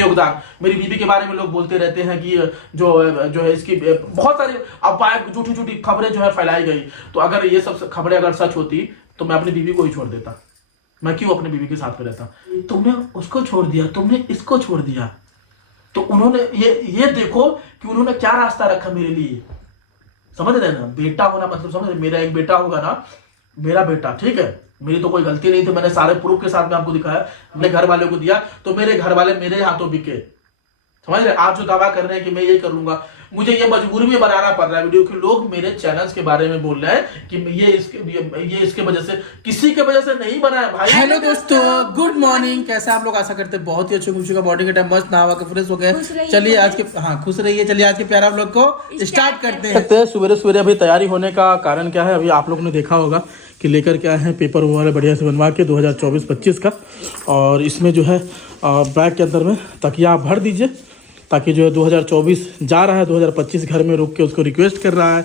योगदान। मेरी बीवी के बारे में लोग बोलते रहते हैं कि जो है इसकी बहुत सारी अफवाहें, झूठी झूठी खबरें जो है फैलाई गई। तो अगर ये सब खबरें अगर सच होती तो मैं अपनी बीवी को ही छोड़ देता। मैं क्यों अपनी बीवी के साथ में रहता? तुमने उसको छोड़ दिया, तुमने इसको छोड़ दिया। तो उन्होंने ये देखो कि उन्होंने क्या रास्ता रखा मेरे लिए, समझ रहे ना? बेटा होना मतलब समझ रहे, मेरा एक बेटा होगा ना, मेरा बेटा, ठीक है, मेरी तो कोई गलती नहीं थी, मैंने सारे प्रूफ के साथ में आपको दिखाया, मैंने घर वाले को दिया तो मेरे घर वाले मेरे हाथों बिके, समझ रहे? आप जो दावा कर रहे हैं कि मैं ये कर लूंगा, मुझे ये मजबूरी में बनाना पड़ रहा है वीडियो कि लोग मेरे चैनल्स के बारे में बोल रहे हैं कि ये इसके वजह से, किसी के वजह से नहीं बना है भाई। हेलो दोस्तों, गुड मॉर्निंग। कैसे आप लोग? आशा करते हैं बहुत ही अच्छे खुशी का मॉर्निंग का टाइम, मस्त नहा के फ्रेश हो गए। चलिए आज के खुश रहिए। चलिए आज के प्यारा व्लॉग को स्टार्ट करते हैं। सवेरे अभी तैयारी होने का कारण क्या है, अभी आप लोग ने देखा होगा कि लेकर क्या है पेपर वगैरह बढ़िया से बनवा के 2024-25 का, और इसमें जो है बैग के अंदर में तकिया आप भर दीजिए ताकि जो है 2024 जा रहा है, 2025 घर में रुक के उसको रिक्वेस्ट कर रहा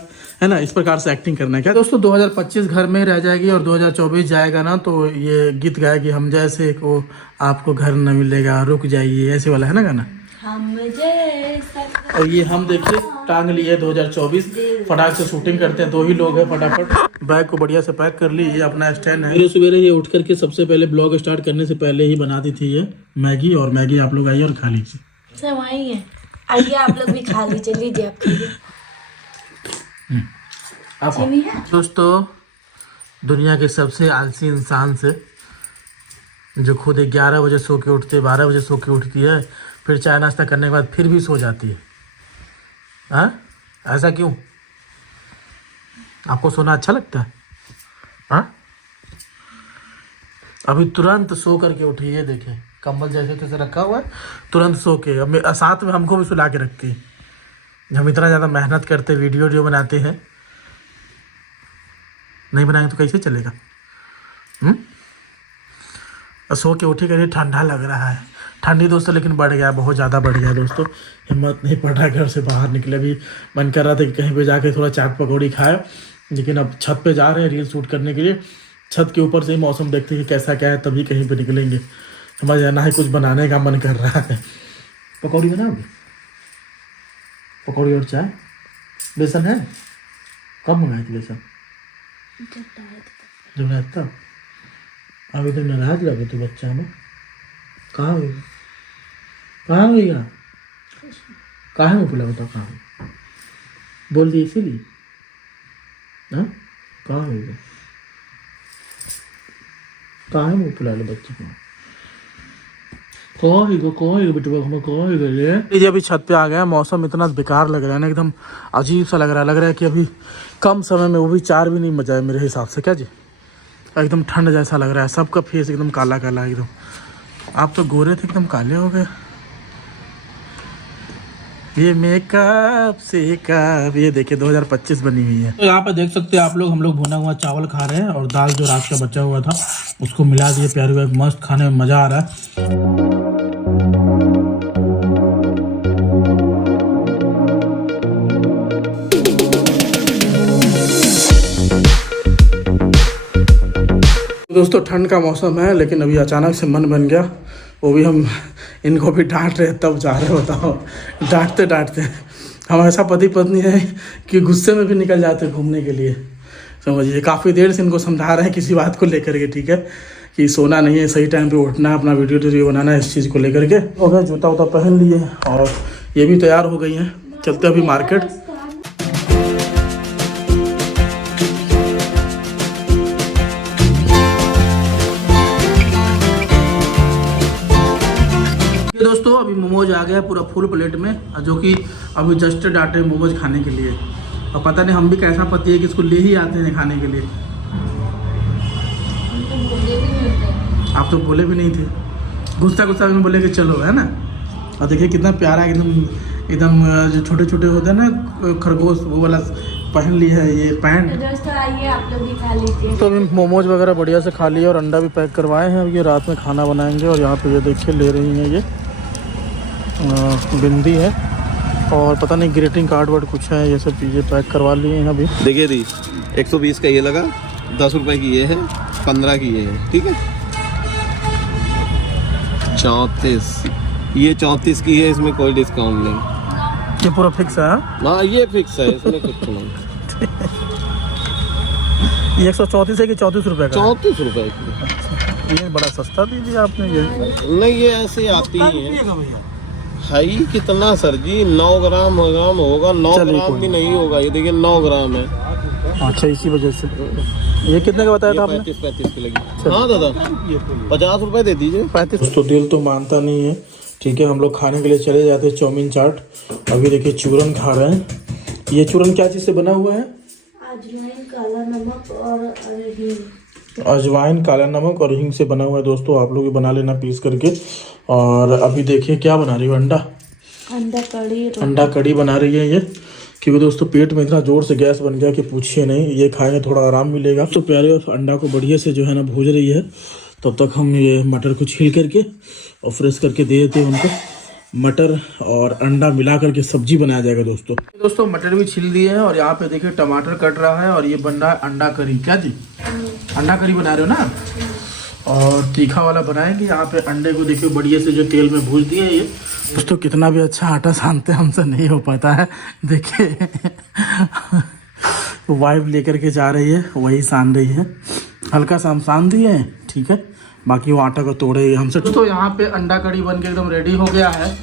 है ना? इस प्रकार से एक्टिंग करना है क्या दोस्तों? 2025 घर में रह जाएगी और 2024 जाएगा ना, तो ये गीत गाएगी हम जैसे को आपको घर न मिलेगा, रुक जाइए, ऐसे वाला है ना गाना, हम जैसा। और ये हम देखिए टांग लिए 2024, फटाक से शूटिंग करते हैं, 2 ही लोग हैं, फटाफट बैग को बढ़िया से पैक कर ली। ये अपना स्टैंड है। सवेरे ये उठ करके सबसे पहले ब्लॉग स्टार्ट करने से पहले ही बना दी थी ये मैगी, और मैगी आप लोग आइए और खा लीजिए। सब आई है, आइए आप लोग भी खा लीजिए। लीजिए आप खाइए। दोस्तों, दुनिया के सबसे आलसी इंसान से, जो खुद 11 बजे सो के उठते, 12 बजे सो के उठती है, फिर चाय नाश्ता करने के बाद फिर भी सो जाती है। हाँ, ऐसा क्यों? आपको सोना अच्छा लगता है? हाँ, अभी तुरंत सो करके उठी है, देखे कंबल जैसे तैसे रखा हुआ है, तुरंत सो के। अब साथ में हमको भी सुला के रखती है। हम इतना ज़्यादा मेहनत करते, वीडियो बनाते हैं, नहीं बनाएंगे तो कैसे चलेगा? सो के उठी करिए, ठंडा लग रहा है। ठंडी दोस्तों लेकिन बढ़ गया, बहुत ज़्यादा बढ़ गया दोस्तों। हिम्मत नहीं पड़ रहा घर से बाहर निकले। भी मन कर रहा था कि कहीं पे जाके थोड़ा चाट पकौड़ी खाए, लेकिन अब छत पे जा रहे हैं रील शूट करने के लिए। छत के ऊपर से ही मौसम देखते हैं कि कैसा क्या है, तभी कहीं पे निकलेंगे। समझ आना है, कुछ बनाने का मन कर रहा है। पकौड़ी बनाओगे? पकौड़ी और चाय? बेसन है? कब मंगाए थे बेसन? जब रात तक अभी तो नाराज लगे तो बच्चा में कहाँ होगा? कहाँ होगा? कहाँ में बोला बताओ? कहाँ बोल दिए इसीलिए? हाँ, कहाँ होगा? कहाँ में बुला लो बच्चे को? ये अभी छत पे आ गया। मौसम इतना बेकार लग रहा है ना, एकदम अजीब सा लग रहा है कि अभी कम समय में, वो भी 4 भी नहीं बजाए मेरे हिसाब से। क्या जी, एकदम ठंड जैसा लग रहा है। सबका फेस एकदम काला काला एकदम। आप तो गोरे थे, एकदम काले हो गए। ये मेकअप से कब, ये देखिए 2025 बनी हुई है। तो यहाँ पे देख सकते हैं आप लोग, हम लोग भुना हुआ चावल खा रहे हैं और दाल जो रात का बचा हुआ था उसको मिला दिए प्यारे हुए। मस्त खाने में मजा आ रहा है। दोस्तों ठंड का मौसम है, लेकिन अभी अचानक से मन बन गया, वो भी हम इनको भी डांट रहे तब जा रहे। बताओ, डांटते हम ऐसा पति पत्नी है कि गुस्से में भी निकल जाते घूमने के लिए, समझिए। काफ़ी देर से इनको समझा रहे हैं किसी बात को लेकर के, ठीक है, कि सोना नहीं है, सही टाइम पे उठना, अपना वीडियो बनाना है, इस चीज़ को लेकर के। हो गया, जूता वूता पहन लिए और ये भी तैयार हो गई हैं। चलते अभी मार्केट। दोस्तों अभी मोमोज आ गया पूरा फुल प्लेट में, जो कि अभी जस्ट डाटे मोमोज खाने के लिए। और पता नहीं हम भी कैसा पति है कि इसको ले ही आते हैं खाने के लिए। आप तो बोले भी नहीं थे, गुस्सा में बोले कि चलो, है ना? और देखिए कितना प्यारा एकदम जो छोटे छोटे होते हैं ना खरगोश, वो वाला पहन ली है ये पैंट। दोस्तों आइए आप लोग भी खा लीजिए। तो अभी मोमोज वगैरह बढ़िया से खा लिए और अंडा भी पैक करवाए हैं। अब ये रात में खाना बनाएंगे। और यहाँ पे ये देखिए ले रही हैं, ये बिंदी है और पता नहीं ग्रीटिंग कार्ड वर्ड कुछ है, ये सब चीज़ें पैक करवा लिए हैं अभी। देखिए दी 120 का ये लगा, 10 रुपए की ये है, 15 की ये है, ठीक है। 34 ये 34 की है, इसमें कोई डिस्काउंट नहीं। ये पूरा फिक्स है? हाँ ये फिक्स है, इसमें कुछ नहीं। ये 134 है कि 34 रुपए का? 34 रुपए की। ये बड़ा सस्ता दे दिया आपने ये। नहीं ये ऐसे आती है। हाई कितना सर जी, 9 ग्राम होगा, 9 ग्राम भी नहीं होगा। ये देखिए 9 ग्राम है। अच्छा इसी वजह से। ये कितने का बताया था आपने? 35 की लगी। हाँ दादा 50 रुपए दे दीजिए। 35। तो दिल तो मानता नहीं है। ठीक है, हम लोग खाने के लिए चले जाते हैं चाउमीन चाट। अभी देखिए चूरन खा रहे हैं। ये चूरन क्या चीज़ से बना हुआ है? अजवाइन, काला नमक और हींग। अजवाइन, काला नमक और हींग से बना हुआ है दोस्तों। आप लोग भी बना लेना पीस करके। और अभी देखिए क्या बना रही हो, अंडा कड़ी। अंडा कड़ी बना रही है ये। क्योंकि दोस्तों पेट में इतना जोर से गैस बन गया कि पूछिए नहीं। ये खाएंगे थोड़ा आराम मिलेगा। तो प्यारे अंडा को बढ़िया से जो है ना भूज रही है। तब तक हम ये मटर को छील करके और फ्रेश करके दे देते हैं उनको। मटर और अंडा मिला करके सब्जी बनाया जाएगा दोस्तों। मटर भी छील दिए हैं और यहाँ पे देखिए टमाटर कट रहा है और ये बन रहा है अंडा करी। क्या जी, अंडा करी बना रहे हो ना? और तीखा वाला बनाएंगे। यहाँ पे अंडे को देखिए बढ़िया से जो तेल में भूज दिए। ये दोस्तों कितना भी अच्छा आटा सानते हमसे नहीं हो पाता है। देखिए वाइफ लेकर के जा रही है, वही सान रही है। हल्का सा हम सान दिए हैं, ठीक है, बाकी वो आटा को तोड़े हमसे। दोस्तों यहाँ पे अंडा कड़ी बन के एकदम रेडी हो गया है,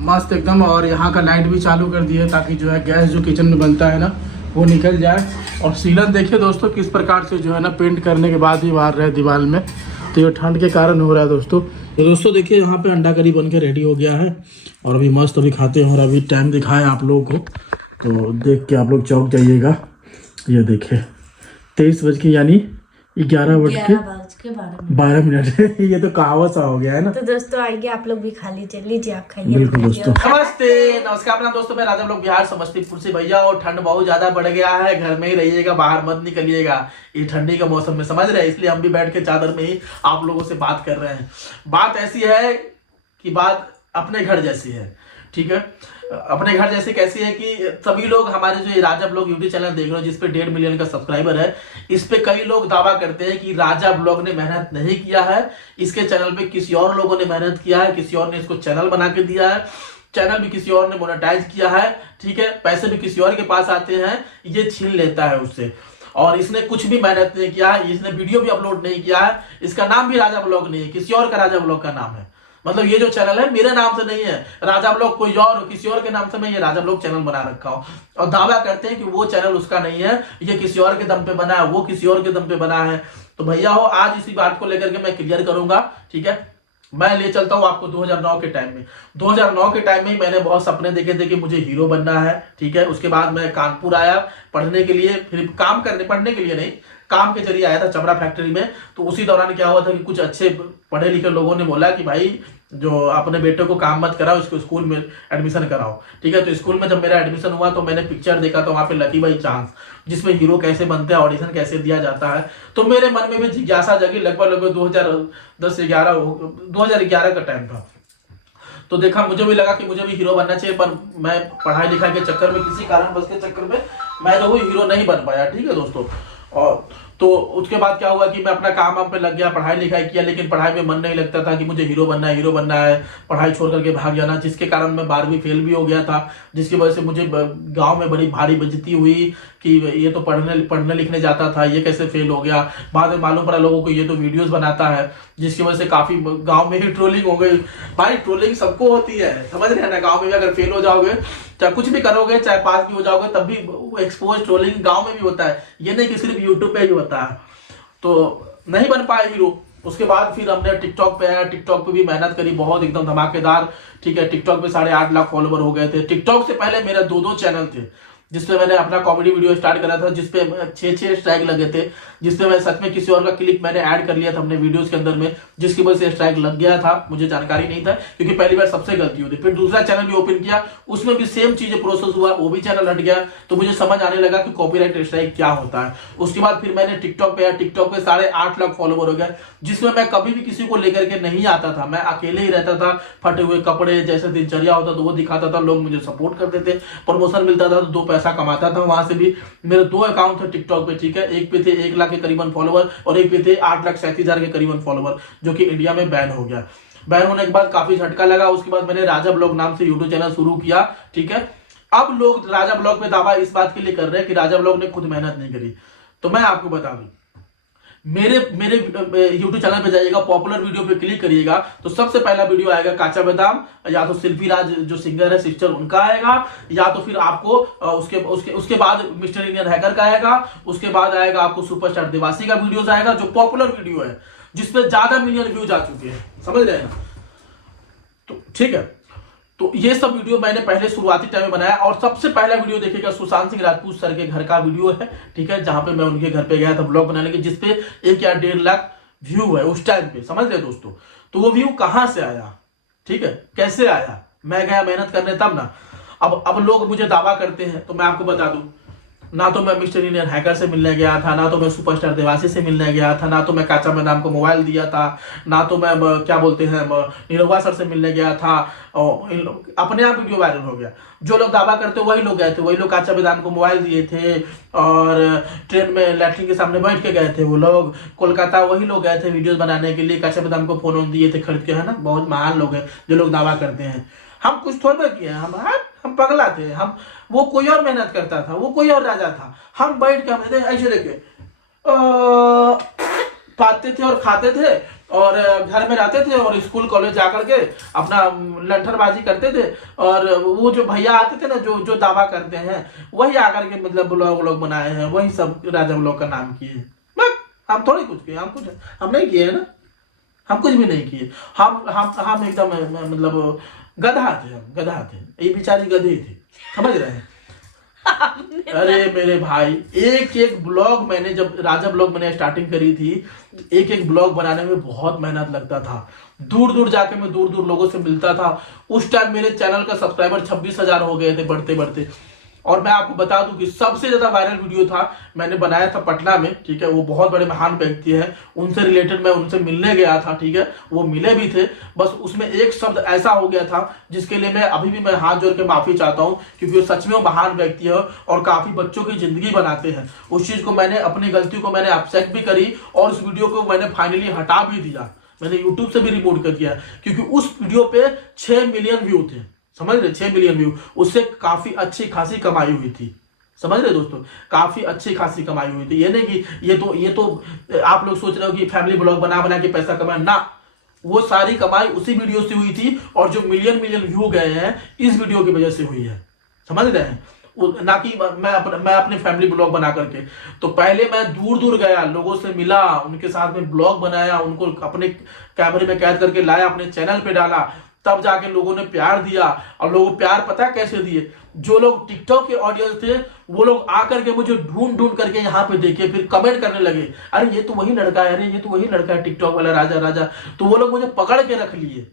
मस्त एकदम। और यहाँ का लाइट भी चालू कर दिए ताकि जो है गैस जो किचन में बनता है ना वो निकल जाए। और सीलन देखिए दोस्तों किस प्रकार से जो है ना पेंट करने के बाद भी मार रहे हैं दीवार में। तो ये ठंड के कारण हो रहा है दोस्तों। तो दोस्तों देखिए यहाँ पे अंडा करी बन के रेडी हो गया है और अभी मस्त अभी खाते हैं। और अभी टाइम दिखाएं आप लोगों को तो देख के आप लोग चौंक जाइएगा। ये देखिए 23 बज के यानी 11:12 ये तो कहावत सा हो गया है ना। तो दोस्तों आइए आप लोग भी खा लीजिए, आप खाइए। बिल्कुल दोस्तों। नमस्ते नमस्कार अपना दोस्तों, मैं राजा लोग बिहार समस्तीपुर से भैया। और ठंड बहुत ज्यादा बढ़ गया है, घर में ही रहिएगा, बाहर मत निकलिएगा। ये ठंडी का मौसम में समझ रहे हैं, इसलिए हम भी बैठ के चादर में ही आप लोगों से बात कर रहे हैं। बात ऐसी है कि बात अपने घर जैसी है, ठीक है। अपने घर जैसे कैसी है कि सभी लोग हमारे जो ये राजा ब्लॉग यूट्यूब चैनल देख रहे हो, जिसपे 1.5 मिलियन का सब्सक्राइबर है, इस पे कई लोग दावा करते हैं कि राजा ब्लॉग ने मेहनत नहीं किया है। इसके चैनल पे किसी और लोगों ने मेहनत किया है, किसी और ने इसको चैनल बना के दिया है, चैनल भी किसी और ने मोनेटाइज किया है, ठीक है। पैसे भी किसी और के पास आते हैं, ये छीन लेता है उससे। और इसने कुछ भी मेहनत नहीं किया है, इसने वीडियो भी अपलोड नहीं किया है। इसका नाम भी राजा ब्लॉग नहीं है, किसी और का राजा ब्लॉग का नाम है। मतलब ये जो चैनल है मेरे नाम से नहीं है, राजा ब्लॉग कोई और किसी और के नाम से मैं ये राजा ब्लॉग चैनल बना रखा हूं। और दावा करते हैं कि वो चैनल उसका नहीं है, ये किसी और के दम पे बना है, वो किसी और के दम पे बना है। तो भैया हो, आज इसी बात को लेकर के मैं क्लियर करूंगा, ठीक है। मैं ले चलता हूं आपको 2009 के टाइम में। 2009 के टाइम में ही मैंने बहुत सपने देखे थे कि मुझे हीरो बनना है, ठीक है। उसके बाद मैं कानपुर आया पढ़ने के लिए, फिर काम करने, पढ़ने के लिए नहीं, काम के जरिए आया था चमड़ा फैक्ट्री में। तो उसी दौरान क्या हुआ था कि कुछ अच्छे पढ़े लिखे लोगों ने बोला कि भाई जो अपने बेटे को काम मत कराओ, इसको स्कूल में एडमिशन कराओ, ठीक है। तो स्कूल में जब मेरा एडमिशन हुआ तो मैंने पिक्चर देखा था वहां पे लकी बाई चांस, जिसमें हीरो कैसे बनते हैं, ऑडिशन कैसे दिया जाता है। तो मेरे मन में भी जिज्ञासा जगी। लगभग 2011 का टाइम था। तो देखा, मुझे भी लगा कि मुझे भी हीरो बनना चाहिए, पर मैं पढ़ाई लिखाई के चक्कर में, किसी कारणवश के चक्कर में मैं जो हीरो नहीं बन पाया, ठीक है दोस्तों। और तो उसके बाद क्या हुआ कि मैं अपना काम पे लग गया, पढ़ाई लिखाई किया, लेकिन पढ़ाई में मन नहीं लगता था कि मुझे हीरो बनना है, पढ़ाई छोड़ करके भाग जाना, जिसके कारण मैं 12वीं फेल भी हो गया था। जिसकी वजह से मुझे गांव में बड़ी भारी बेइज्जती हुई कि ये तो पढ़ने लिखने जाता था, ये कैसे फेल हो गया। बाद में मालूम पड़ा लोगों को ये तो वीडियोस बनाता है, जिसकी वजह से काफी गांव में ही ट्रोलिंग हो गई। भाई ट्रोलिंग सबको होती है, समझ रहे हैं ना। गाँव में भी अगर फेल हो जाओगे, चाहे कुछ भी करोगे, चाहे पास भी हो जाओगे, तब भी एक्सपोज ट्रोलिंग गांव में भी होता है। ये नहीं कि सिर्फ यूट्यूब पे ही होता है। तो नहीं बन पाए हीरो। उसके बाद फिर हमने टिकटॉक पे आया, टिकटॉक पे भी मेहनत करी बहुत एकदम धमाकेदार, ठीक है। टिकटॉक पे 8.5 लाख फॉलोवर हो गए थे। टिकटॉक से पहले मेरे 2 चैनल थे, जिसपे मैंने अपना कॉमेडी वीडियो स्टार्ट करा था, जिसपे 6 स्ट्राइक लगे थे, जिसपे मैं सच में किसी और का क्लिप मैंने ऐड कर लिया था अपने वीडियोस के अंदर में, जिसकी वजह से स्ट्राइक लग गया था। मुझे जानकारी नहीं था, क्योंकि पहली बार सबसे गलती हुई थी। फिर दूसरा चैनल भी ओपन किया, उसमें भी सेम चीजें प्रोसेस हुआ, वो भी चैनल हट गया। तो मुझे समझ आने लगा कि कॉपीराइट स्ट्राइक क्या होता है। उसके बाद फिर मैंने टिकटॉक पे आया, टिकटॉक पे 8.5 लाख फॉलोवर हो गया, जिसमें मैं कभी भी किसी को लेकर के नहीं आता था। मैं अकेले ही रहता था, फटे हुए कपड़े, जैसे दिनचर्या होता तो वो दिखाता था, लोग मुझे सपोर्ट करते थे, प्रमोशन मिलता था तो 2 पैसा कमाता था। वहां से भी मेरे 2 अकाउंट थे टिकटॉक पे, ठीक है। एक पे थे 1 लाख के करीबन फॉलोवर और एक पे थे 8,37,000 के करीबन फॉलोवर, जो कि इंडिया में बैन हो गया। बैन होने के बाद काफी झटका लगा। उसके बाद मैंने राजा ब्लॉग नाम से यूट्यूब चैनल शुरू किया, ठीक है। अब लोग राजा ब्लॉग पे दावा इस बात के लिए कर रहे हैं कि राजा ब्लॉग ने खुद मेहनत नहीं करी। तो मैं आपको बता दूं, मेरे यूट्यूब चैनल पे जाइएगा, पॉपुलर वीडियो पे क्लिक करिएगा तो सबसे पहला वीडियो आएगा काचा बादाम, या तो शिल्पी राज जो सिंगर है सिस्टर उनका आएगा, या तो फिर आपको उसके बाद मिस्टर इंडियन हैकर का आएगा, उसके बाद आएगा आपको सुपरस्टार देवासी का वीडियोस आएगा जो पॉपुलर वीडियो है जिसपे ज्यादा मिलियन व्यूज आ चुके हैं, समझ रहे हैं ना। तो ठीक है, तो ये सब वीडियो मैंने पहले शुरुआती टाइम में बनाया। और सबसे पहला वीडियो देखिएगा सुशांत सिंह राजपूत सर के घर का वीडियो है, ठीक है, जहां पे मैं उनके घर पे गया था ब्लॉग बनाने के, जिसपे 1 या 1.5 लाख व्यू है उस टाइम पे, समझ रहे दोस्तों। तो वो व्यू कहां से आया, ठीक है, कैसे आया, मैं गया मेहनत करने तब ना। अब लोग मुझे दावा करते हैं, तो मैं आपको बता दूं, ना तो मैं मिस्टर इंडियन हैकर से मिलने गया था, ना तो मैं सुपरस्टार देवासी से मिलने गया था, ना तो मैं काचा मैदान को मोबाइल दिया था, ना तो मैं क्या बोलते हैं निरहुआ सर से मिलने गया था। और अपने आप वीडियो वायरल हो गया। जो लोग दावा करते वही लोग गए थे, वही लोग काचा मैदान को मोबाइल दिए थे और ट्रेन में लैट्रिन के सामने बैठ के गए थे। वो लोग कोलकाता वही लोग गए थे वीडियोस बनाने के लिए, काचा मैदान को फोन दिए थे खरीद के, है ना। बहुत महान लोग हैं जो लोग दावा करते हैं। हम कुछ थोड़ा किए, हम पगला थे, हम वो कोई और मेहनत करता था, वो कोई और राजा था। हम बैठ के हम ऐसे देखे पाते थे और खाते थे और घर में रहते थे और स्कूल कॉलेज जाकर के अपना लंठरबाजी करते थे। और वो जो भैया आते थे ना जो दावा करते हैं, वही आकर के मतलब ब्लॉग बनाए हैं, वही सब राजा ब्लॉग का नाम किए। हम थोड़ी कुछ किए, हम नहीं किए ना, हम कुछ भी नहीं किए। हम एकदम मतलब गधा थे, हम गधा थे, ये बेचारी गधे थे, समझ रहे हैं। अरे मेरे भाई, एक ब्लॉग मैंने जब राजा ब्लॉग मैंने स्टार्टिंग करी थी, एक ब्लॉग बनाने में बहुत मेहनत लगता था। दूर जाके मैं दूर लोगों से मिलता था। उस टाइम मेरे चैनल का सब्सक्राइबर 26,000 हो गए थे बढ़ते। और मैं आपको बता दूं कि सबसे ज्यादा वायरल वीडियो था मैंने बनाया था पटना में, ठीक है। वो बहुत बड़े महान व्यक्ति है, उनसे रिलेटेड मैं उनसे मिलने गया था, ठीक है। वो मिले भी थे, बस उसमें एक शब्द ऐसा हो गया था जिसके लिए मैं अभी भी मैं हाथ जोड़ के माफी चाहता हूं, क्योंकि वो सच में वो महान व्यक्ति है और काफी बच्चों की जिंदगी बनाते हैं। उस चीज को मैंने, अपनी गलती को मैंने एक्सेप्ट भी करी और उस वीडियो को मैंने फाइनली हटा भी दिया। मैंने यूट्यूब से भी रिपोर्ट कर दिया, क्योंकि उस वीडियो पे 6 मिलियन व्यू थे, समझ रहे, 6 मिलियन व्यू। उससे काफी अच्छी खासी कमाई हुई थी, समझ रहे दोस्तों, काफी अच्छी खासी कमाई हुई थी। ये नहीं कि ये तो आप लोग सोच रहे हो कि फैमिली ब्लॉग बना के पैसा कमाए ना, वो सारी कमाई उसी वीडियो से हुई थी। और जो मिलियन व्यू गए हैं इस वीडियो की वजह से हुई है, समझ रहे हैं, ना कि मैं अपने फैमिली ब्लॉग बना करके। तो पहले मैं दूर गया, लोगों से मिला, उनके साथ में ब्लॉग बनाया, उनको अपने कैमरे में कैद करके लाया, अपने चैनल पे डाला, तब जाके लोगों ने प्यार दिया। और लोगों प्यार पता है कैसे दिए, जो लोग टिकटॉक के ऑडियंस थे वो लोग आकर के मुझे ढूंढ करके यहाँ पे देखे, फिर कमेंट करने लगे, अरे ये तो वही लड़का है, अरे ये तो वही लड़का है टिकटॉक वाला राजा। तो वो लोग मुझे पकड़ के रख लिए,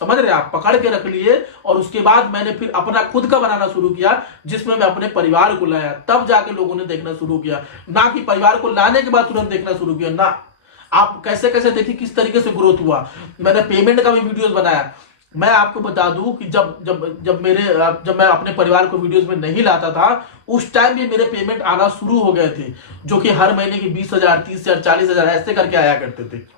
समझ रहे आप, पकड़ के रख लिए। और उसके बाद मैंने फिर अपना खुद का बनाना शुरू किया, जिसमें मैं अपने परिवार को लाया, तब जाके लोगों ने देखना शुरू किया। ना कि परिवार को लाने के बाद तुरंत देखना शुरू किया, ना। आप कैसे देखिए किस तरीके से ग्रोथ हुआ। मैंने पेमेंट का भी वीडियोस बनाया। मैं आपको बता दूं कि जब मैं अपने परिवार को वीडियोस में नहीं लाता था, उस टाइम भी मेरे पेमेंट आना शुरू हो गए थे, जो कि हर महीने की 20,000, 30,000, 40,000 ऐसे करके आया करते थे।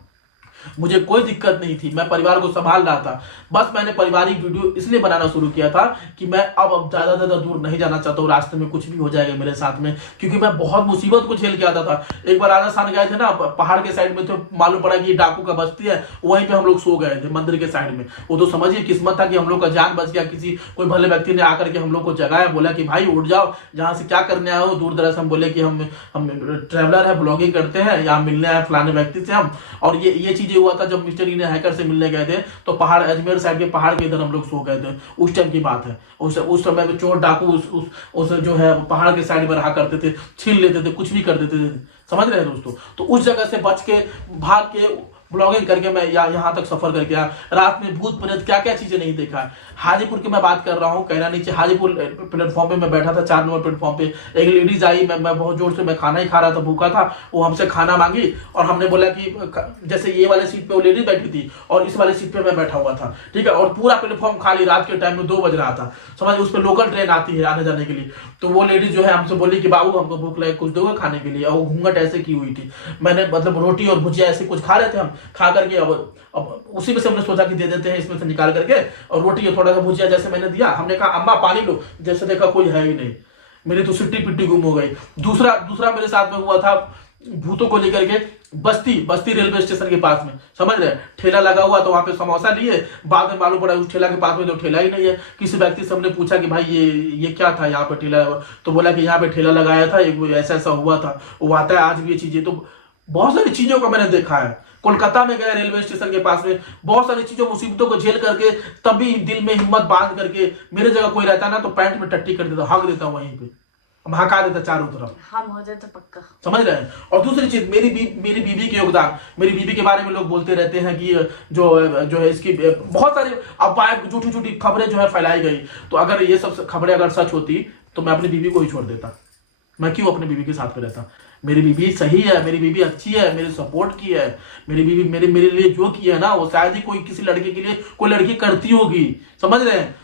मुझे कोई दिक्कत नहीं थी, मैं परिवार को संभाल रहा था। बस मैंने पारिवारिक वीडियो इसलिए बनाना शुरू किया था कि मैं अब ज्यादा दूर नहीं जाना चाहता हूँ, रास्ते में कुछ भी हो जाएगा मेरे साथ में, क्योंकि मैं बहुत मुसीबत को झेल के आता था। एक बार राजस्थान गए थे ना, पहाड़ के साइड में, तो मालूम पड़ा कि डाकू का बस्ती है, वहीं पे हम लोग सो गए थे मंदिर के साइड में। वो तो समझिए किस्मत था कि हम लोग का जान बच गया। किसी कोई भले व्यक्ति ने आकर के हम लोग को जगाया, बोला कि भाई उठ जाओ, जहाँ से क्या करने आए हो। दूर दराज हम बोले कि हम ट्रैवलर है, ब्लॉगिंग करते हैं, यहाँ मिलने आए फलाने व्यक्ति से हम। और ये चीजें हुआ था जब मिस्टर इंडियन हैकर से मिलने गए थे, तो पहाड़, अजमेर साइड के पहाड़ के इधर हम लोग सो गए थे। उस टाइम की बात है। उस समय में चोर डाकू उस जो है पहाड़ के साइड में रहा करते थे, छीन लेते थे, कुछ भी कर देते थे, समझ रहे हैं दोस्तों। तो उस जगह से बच के, भाग के, ब्लॉगिंग करके मैं यहाँ तक सफर करके आया। रात में भूत प्रेत क्या क्या चीजें नहीं देखा है। हाजीपुर की मैं बात कर रहा हूँ, कैरा नीचे हाजीपुर प्लेटफॉर्म पे मैं बैठा था, 4 नंबर प्लेटफॉर्म पे। एक लेडीज आई, मैं बहुत जोर से, मैं खाना ही खा रहा था, भूखा था। वो हमसे खाना मांगी और हमने बोला कि जैसे ये वाले सीट पे वो लेडीज बैठी थी और इस वाले सीट पे मैं बैठा हुआ था, ठीक है। और पूरा प्लेटफॉर्म खाली, रात के टाइम में 2 बज रहा था, समझ। उस पर लोकल ट्रेन आती है आने जाने के लिए। तो वो लेडीज जो है हमसे बोली कि बाबू हमको भूख लगे, कुछ दोगे खाने के लिए। और घूंघट ऐसे की हुई थी, मैंने मतलब रोटी और भुजिया ऐसे कुछ खा रहे थे हम। खा करके अब उसी में से हमने सोचा कि दे देते हैं इसमें से निकाल करके, और रोटी और थोड़ा सा भुजिया जैसे मैंने दिया। हमने कहा अम्मा पानी लो, जैसे देखा कोई है ही नहीं, मेरी तो सिट्टी पिट्टी गुम हो गई। दूसरा मेरे साथ में हुआ था भूतों को लेकर के, बस्ती रेलवे स्टेशन के पास में, समझ रहे, ठेला लगा हुआ, तो वहां पे समोसा लिए, बाद में मालूम पड़ा उस ठेला के पास में तो ठेला ही नहीं है। किसी व्यक्ति से हमने पूछा कि भाई ये क्या था यहाँ पे ठेला, तो बोला कि यहाँ पे ठेला लगाया था, एक ऐसा हुआ था। वो आता है आज भी ये चीजें, तो बहुत सारी चीजों को मैंने देखा है। कोलकाता में गया रेलवे स्टेशन के पास में, बहुत सारी चीजों मुसीबतों को झेल करके, तभी दिल में हिम्मत बांध करके, मेरे जगह कोई रहता ना तो पैंट में टट्टी कर देता, हक देता वहीं पे, हका देता चारों तरफ, हम हो जाए तो पक्का। समझ रहे हैं। और दूसरी चीज, मेरी बीवी के योगदान, मेरी बीवी के बारे में लोग बोलते रहते हैं कि जो है इसकी बहुत सारी अफवाहें, झूठी खबरें जो है फैलाई गई। तो अगर ये सब खबरें अगर सच होती तो मैं अपनी बीवी को ही छोड़ देता। मैं क्यों अपनी बीवी के साथ में रहता? मेरी बीवी सही है, मेरी बीवी अच्छी है, मेरी सपोर्ट की है, मेरी बीवी मेरे लिए जो किया है ना, वो शायद ही कोई किसी लड़के के लिए कोई लड़की करती होगी, समझ रहे हैं।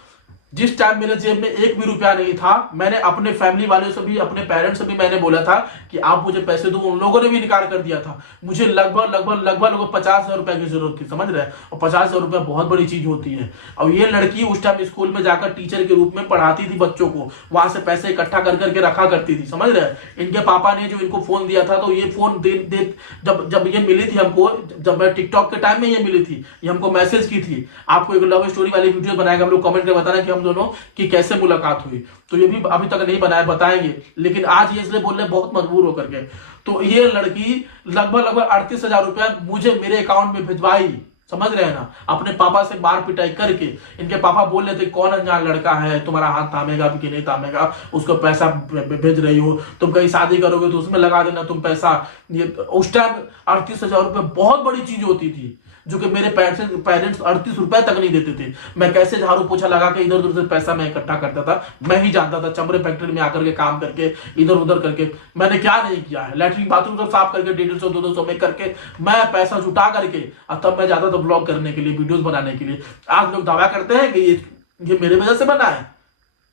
जिस टाइम मेरे जेब में एक भी रुपया नहीं था, मैंने अपने फैमिली वालों से भी, अपने पेरेंट्स से भी मैंने बोला था कि आप मुझे पैसे दो। उन लोगों ने भी इनकार कर दिया था। मुझे लगभग 50,000 रुपए की जरूरत थी, समझ रहे हैं। और 50,000 रुपया बहुत बड़ी चीज होती है। और ये लड़की उस टाइम स्कूल में जाकर टीचर के रूप में पढ़ाती थी बच्चों को, वहां से पैसे इकट्ठा कर करके रखा करती थी, समझ रहे हैं। इनके पापा ने जो इनको फोन दिया था, तो ये फोन जब ये मिली थी हमको, जब मैं टिकटॉक के टाइम में ये मिली थी, ये हमको मैसेज की थी, आपको एक लव स्टोरी वाली वीडियो बनाएगा, हम लोग कमेंट में बताना कि हम दोनों की कैसे मुलाकात हुई। तो ये भी अभी तक नहीं बनाया, बताएंगे, लेकिन आज ये इसलिए बोल रहे बहुत मजबूर होकर के। तो ये लड़की लगभग 38,000 रुपया मुझे मेरे अकाउंट में भिजवाई, समझ रहे हैं ना, अपने पापा से मार पिटाई करके। इनके पापा बोल रहे थे कौन अनजान लड़का है, तुम्हारा हाथ थामेगा भी कि नहीं थामेगा, उसको पैसा भेज रही हो, तुम कहीं शादी करोगे तो उसमें लगा देना तुम पैसा। ये उस टाइम 38,000 रुपये बहुत बड़ी चीज होती थी, जो कि मेरे पेरेंट्स 38 रुपए तक नहीं देते थे। मैं कैसे झाड़ू पोछा लगा के इधर उधर से पैसा मैं इकट्ठा करता था, मैं ही जानता था। चमड़े फैक्ट्री में आकर के काम करके, इधर उधर करके, मैंने क्या नहीं किया है, लैट्रिन बाथरूम सब साफ करके 150-200 में करके मैं पैसा जुटा करके, और तब मैं जाता था ब्लॉग करने के लिए, वीडियोस बनाने के लिए। आज लोग दावा करते हैं कि ये मेरे वजह से बना है,